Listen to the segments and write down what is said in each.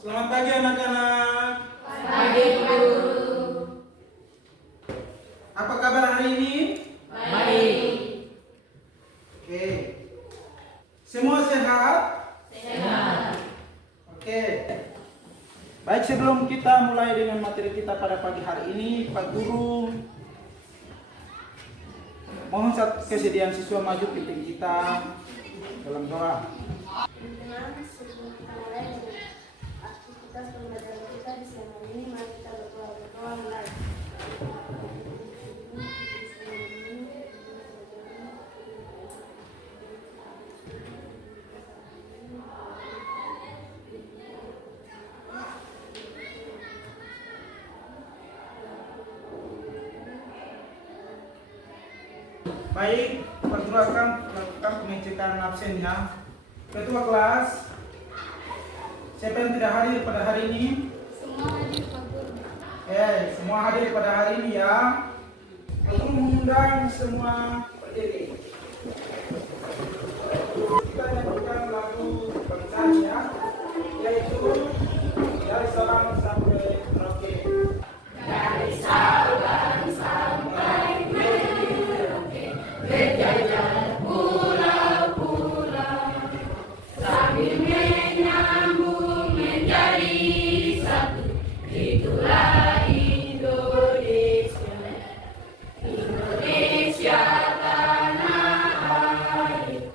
Selamat pagi anak-anak. Pagi guru. Apa kabar hari ini? Baik. Oke. Semua sehat? Sehat. Oke. Baik, sebelum kita mulai dengan materi kita pada pagi hari ini, Pak Guru mohon saat kesediaan siswa maju pimpin kita dalam doa. Sebelum kita mulai dengan aktivitas pembelajaran kita di siang ini, mari kita berdoa mulai. Baik, Pak Guru akan melakukan pengecekan absennya. Ketua kelas, siapa yang tidak hadir pada hari ini? Semua hadir, Pak Guru. Semua hadir pada hari ini ya. Pak Guru mengundang semua berdiri. Kita nyanyikan lagu bangsa ya, yaitu dari Sabang sampai Merauke. Dari Sabang sampai Merauke, berjajar pulau-pulau, sambil menyambung menjadi satu. Itulah Indonesia, Indonesia tanah airku.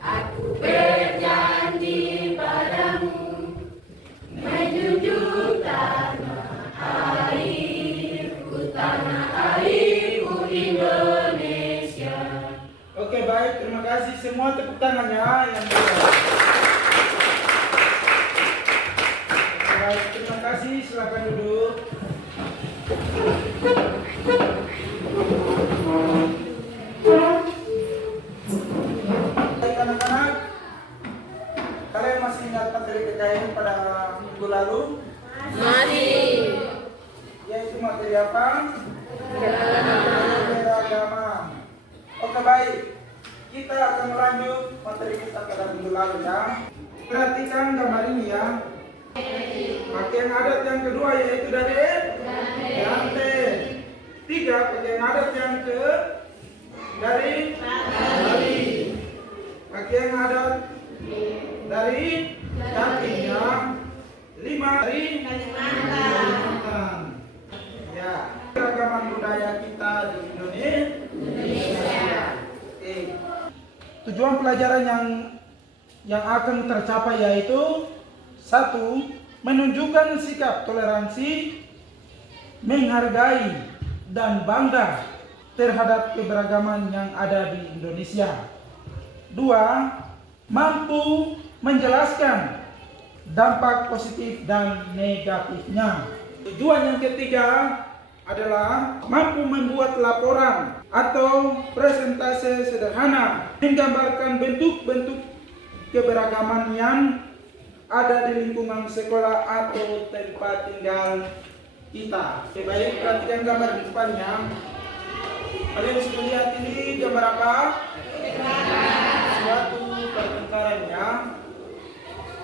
Aku berjanji padamu, menjunjung tanah airku Indonesia. Oke, baik, terima kasih semua, tepuk tangannya yang mulia. Oke, baik, terima kasih, silakan duduk. Baik anak-anak, kalian masih ingat materi PKN pada minggu lalu? Mari. Yaitu materi apa? Beragama. Oke, baik. Kita akan melanjut materi kita pada minggu lalu ya. Perhatikan gambar ini ya. Pakaian adat yang kedua yaitu dari Dante. 3, pakaian adat yang dari Bali. Pakaian adat dari Jatim ya. 5 dari Kalimantan. Ya, keragaman budaya kita di Indonesia. Oke. Tujuan pelajaran yang akan tercapai yaitu 1. Menunjukkan sikap toleransi, menghargai dan bangga terhadap keberagaman yang ada di Indonesia. 2. Mampu menjelaskan dampak positif dan negatifnya. Tujuan yang ketiga adalah mampu membuat laporan atau presentase sederhana menggambarkan bentuk-bentuk keberagaman yang ada di lingkungan sekolah atau tempat tinggal kita. Oke, baik, perhatikan gambar di depannya. Kalian bisa lihat ini gambar apa? Suatu pertengkaran ya.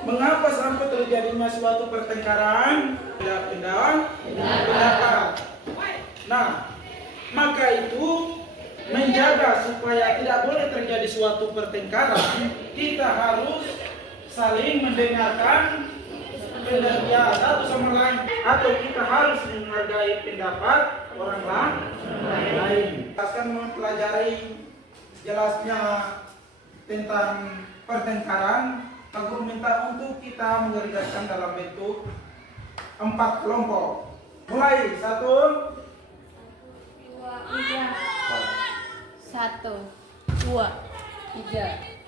Mengapa sampai terjadinya suatu pertengkaran? Beda-beda pendapat. Nah, maka itu menjaga supaya tidak boleh terjadi suatu pertengkaran, kita harus saling mendengarkan pendapat satu sama lain, atau kita harus menghargai pendapat orang lain. Kita akan mempelajari jelasnya tentang pertengkaran. Pak Guru minta untuk kita menggariskan dalam bentuk 4 kelompok. Mulai 1, 2, 3, 1, 2, 3,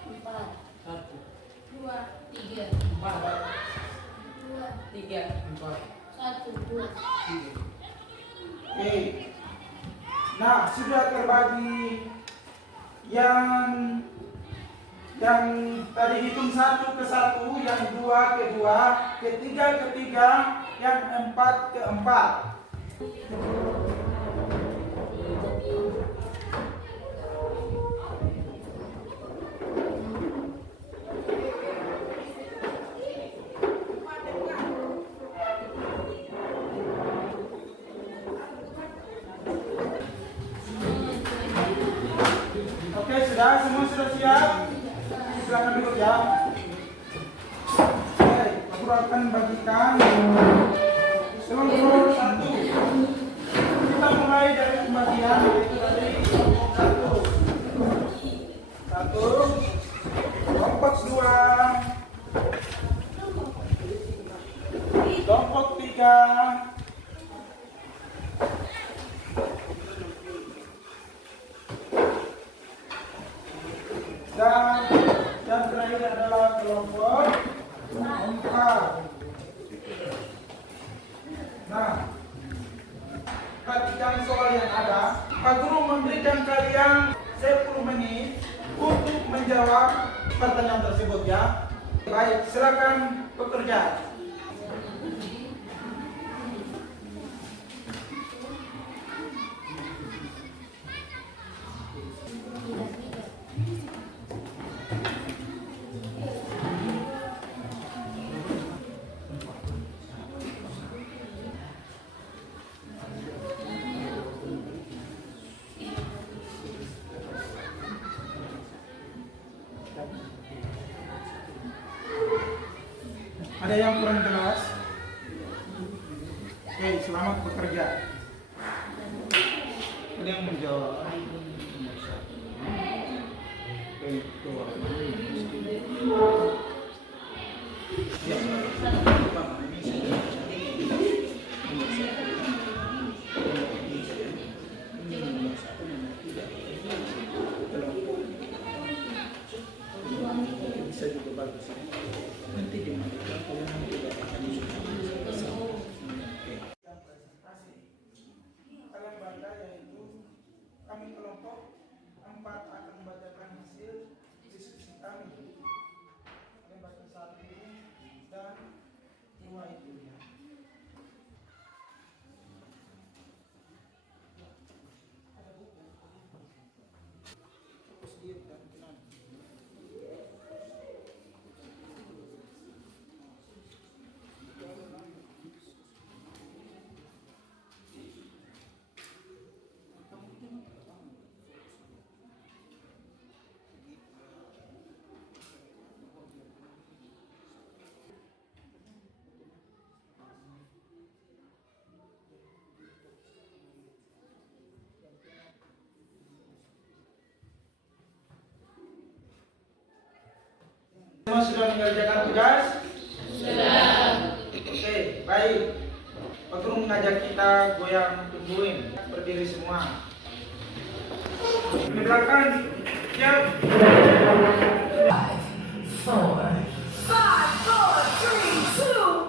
4, 2, 3, 3, 1, 2. Oke. Nah, sudah terbagi yang tadi hitung 1 ke 1, yang 2 ke 2, ketiga ke 3, yang 4 ke 4. Sudah, semua sudah siap? Silakan duduk ya. Oke, aku akan bagikan kelompok 1. Kita mulai dari pembagian yaitu tadi kelompok 1. Kelompok 2. Kelompok 3. Dan yang terakhir adalah kelompok 4. Nah, perhatikan soal yang ada. Pak Guru memberikan kalian 10 menit untuk menjawab pertanyaan tersebut ya. Baik, silakan bekerja. Ada yang kurang jelas? Oke, selamat bekerja. Ada yang menjawab? Bisa juga bagus ya. Nanti dimatikan kalau memang tidak akan disusun. Yang presentasi kalian baca yaitu kami kelompok 4 akan membacakan hasil diskusi kami. Kalian baca 1 dan 2 itu ya. Ada buku. Terus diet dan kenal. Semua sudah mengerjakan tugas? Sudah. Oke, baik. Pak Guru mengajak kita goyang tungguin. Berdiri semua. Di belakang, siap. 4, 3, 2, 1.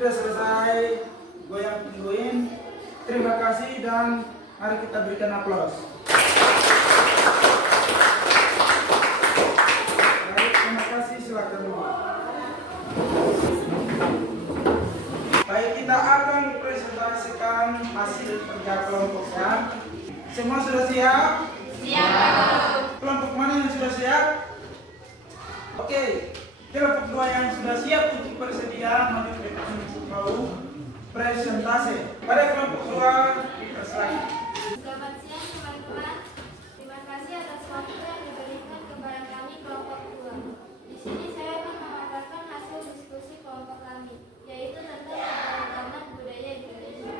sudah selesai goyang pinguin. Terima kasih dan mari kita berikan aplaus. Baik, terima kasih, silakan dulu. Baik, kita akan presentasikan hasil kerja kelompoknya. Semua sudah siap? Siap. Kelompok mana yang sudah siap? Oke, kelompok dua yang sudah siap untuk bersedia maju ke depan untuk mau presentasi. Pada kelompok dua dipersilakan. Selamat siang teman-teman. Terima kasih atas waktu yang diberikan kepada kami kelompok 2. Di sini saya akan memaparkan hasil diskusi kelompok kami, yaitu tentang keberagaman budaya Indonesia.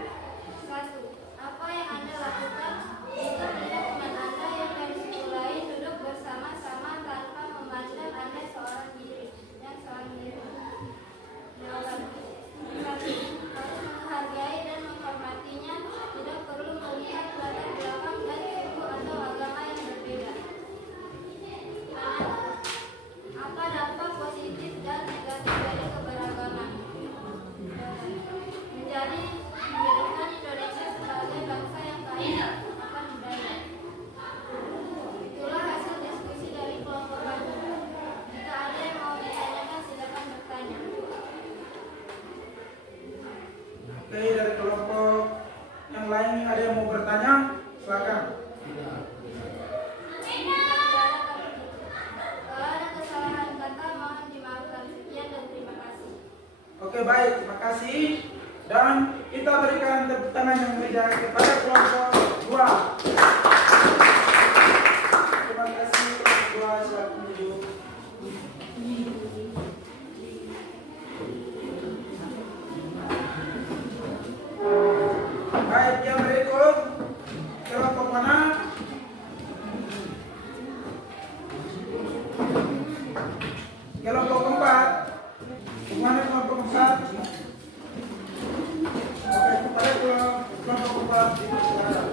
1. Apa yang Anda lakukan jika melihat teman Anda yang dari suku lain duduk bersama-sama tanpa memandang Anda seorang diri? Jawaban. 1. Harus menghargai dan menghormatinya, tidak perlu melihat latar belakang dan suku atau agama yang berbeda. Apa dampak positif dan negatif dari keberagaman? Menjadikan Indonesia sebagai bangsa yang kaya akan budaya. Itulah hasil diskusi dari kelompok kami. Jika ada yang mau ditanyakan, silakan bertanya. Oke, dari kelompok yang lain ada yang mau bertanya? Silakan. Kalau ada kesalahan kata, mohon dimaafkan. Sekian dan terima kasih. Oke, baik, terima kasih. Dan kita berikan tepuk tangan yang meriah kepada kelompok 2. Terima kasih kelompok 2, silakan duduk. Baik, yang berikut kelompok mana? Kelompok keempat. Mana kelompok keempat? Oke, kepada kelompok keempat dipersilakan.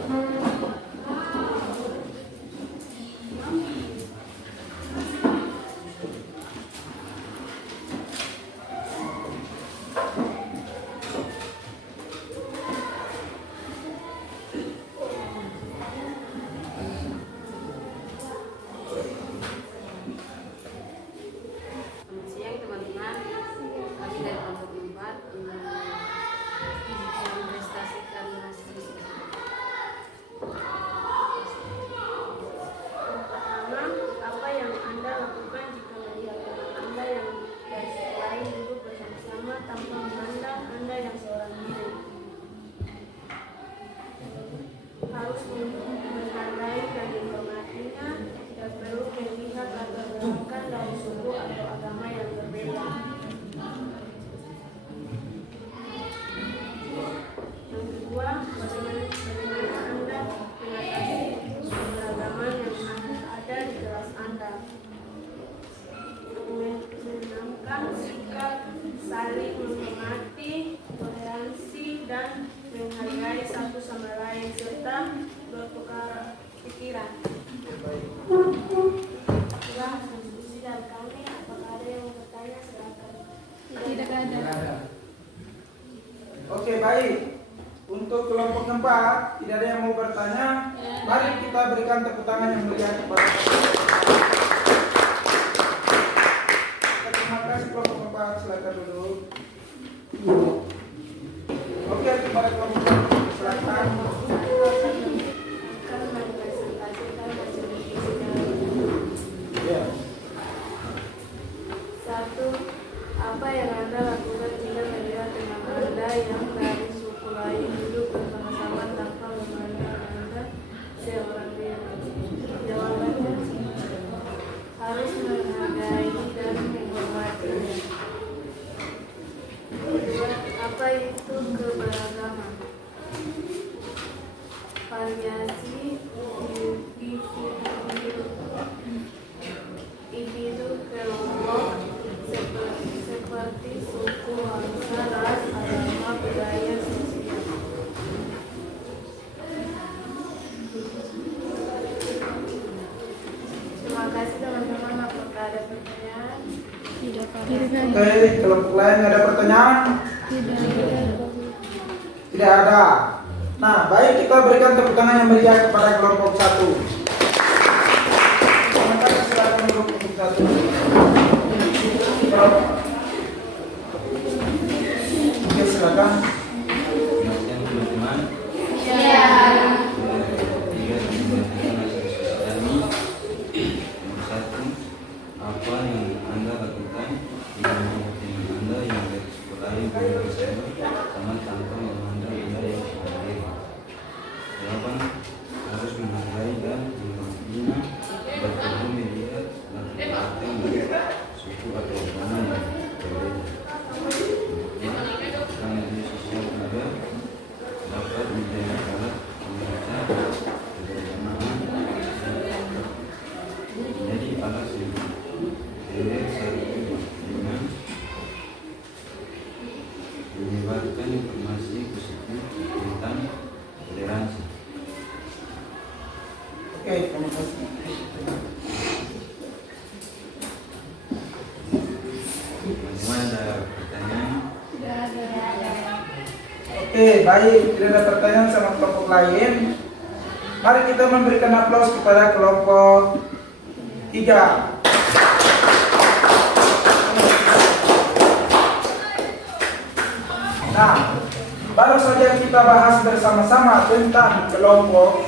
Selamat siang teman-teman. Kami dari kelompok 4 mempresentasikan hasil diskusi. Pertama, apa yang Anda lakukan jika melihat teman Anda yang dari suku lain duduk bersama-sama tanpa memandang Anda yang seorang diri? Harus menghargai dan menghormatinya, tidak perlu melihat latar belakang dari suku atau agama yang berbeda. Yang kedua, bagaimana Anda mengatasi keberagaman yang ada di kelas Anda? Menanamkan sikap saling menghormati, toleransi, dan menghargai satu sama lain serta bertukar pikiran. Itulah diskusi dari kami. Apakah ada yang mau bertanya? Silakan. Tidak ada. Oke, baik. Untuk kelompok keempat, tidak ada yang mau bertanya. Mari kita berikan tepuk tangan yang meriah kepada terima kasih kelompok keempat, silakan duduk. Oke, kepada kelompok keempat, silakan. Akan mempresentasikan hasil diskusi dari Ya. 1. Apa yang Anda lakukan jika melihat teman Anda yang dari suku lain duduk bersama-sama tanpa memandang Anda seorang diri? Jawabannya, harus menghargai dan menghormatinya. Kedua, apa itu keberagaman? Variasi individu kelompok seperti suku, bangsa, ras, agama, budaya, sosial. Terima kasih teman-teman. Apakah ada pertanyaan? Tidak ada. Oke, kelompok lain ada pertanyaan? Tidak. Tidak ada. Nah, baik, kita berikan tepuk tangan yang meriah kepada kelompok 1. Silakan kelompok 1. Oke, silakan. Demikian teman-teman. Iya. Apa yang Anda lakukan dengan Anda yang bersekolahi sama tanggung yang Anda yang sebagai jawaban harus menghargai dan menghormatinya, bertemu melihat laki-laki suku atau agama yang berbeda. Karena di sosial juga dapat menjadi alat pemerintah keberagamaan menjadi alat sendiri dengan menyebarkan informasi positif tentang toleransi. Oke, terima kasih. Teman-teman ada pertanyaan? Oke, baik. Tidak ada pertanyaan sama kelompok lain. Mari kita memberikan aplaus kepada kelompok 3. Nah, baru saja kita bahas bersama-sama tentang kelompok.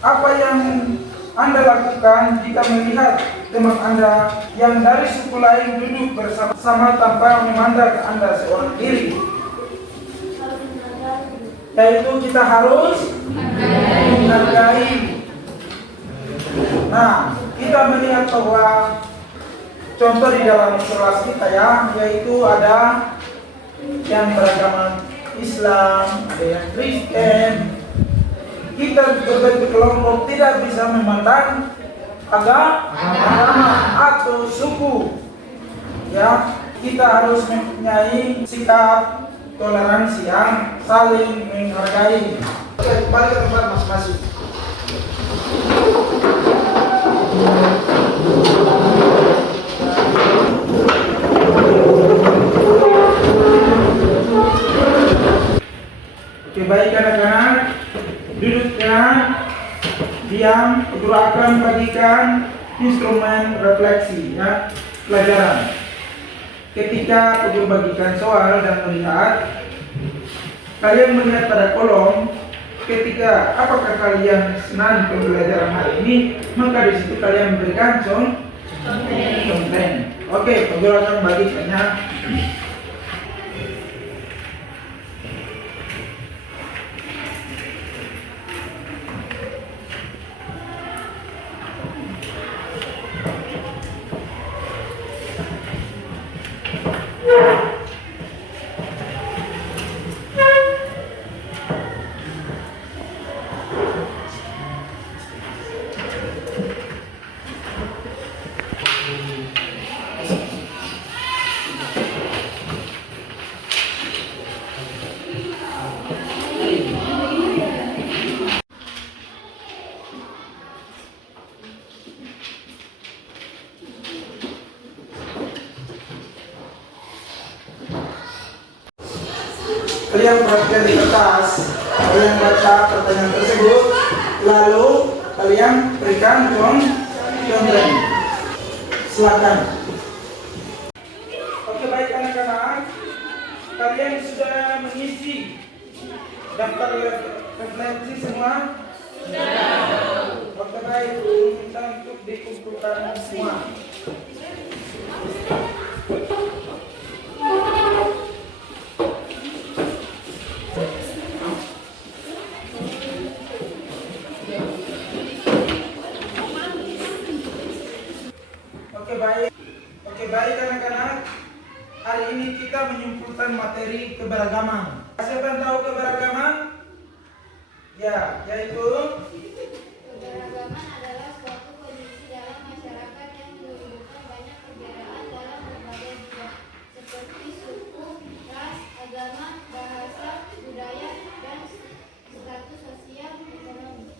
Apa yang Anda lakukan jika melihat teman Anda yang dari suku lain duduk bersama-sama tanpa memandang ke Anda seorang diri? Yaitu kita harus menghargai. Nah, kita melihat bahwa contoh di dalam kelas kita ya, yaitu ada yang beragama Islam, ada yang Kristen. Kita berbentuk kelompok tidak bisa memandang agama atau suku. Ya, kita harus mempunyai sikap toleransi yang saling menghargai. Oke, kembali ke tempat masing-masing. Oke, baik anak-anak, duduknya diam. Guru akan bagikan instrumen refleksi ya, pelajaran. Ketika guru bagikan soal dan melihat, kalian melihat pada kolom. Ketika apakah kalian senang pembelajaran hari ini, maka di situ kalian memberikan contoh. Oke, guru akan bagikannya. Kalian perhatikan di kertas, kalian baca pertanyaan tersebut, lalu kalian berikan contoh. Silakan. Oke, baik anak-anak, kalian sudah mengisi daftar refleksi semua? Sudah. Oke, baik, minta untuk dikumpulkan semua. Oke, baik anak-anak. Hari ini kita menyimpulkan materi keberagaman. Siapa yang tahu keberagaman? Ya, yaitu Keberagaman adalah suatu kondisi dalam masyarakat yang menunjukkan banyak perbedaan dalam berbagai bidang, seperti suku, ras, agama, bahasa, budaya, dan status sosial ekonomi.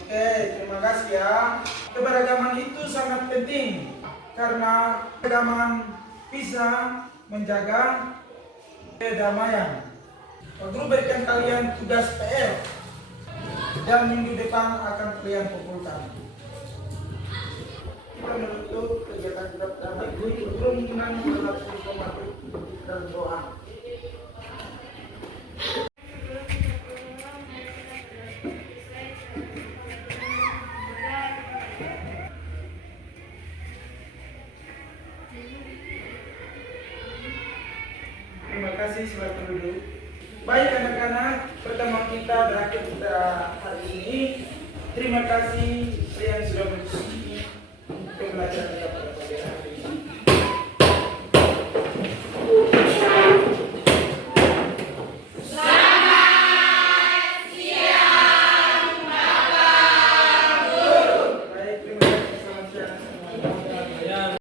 Oke, terima kasih ya. Keberagaman itu sangat penting karena keberagaman bisa menjaga kedamaian. Pak Guru berikan kalian tugas PR dan minggu depan akan kalian kumpulkan. Kita menutup kegiatan kita pertama. Guru menggunakan dalam dan doa. Terima kasih, silakan duduk. Baik anak-anak, pertemuan kita berakhir pada hari ini. Terima kasih yang sudah mengikuti pembelajaran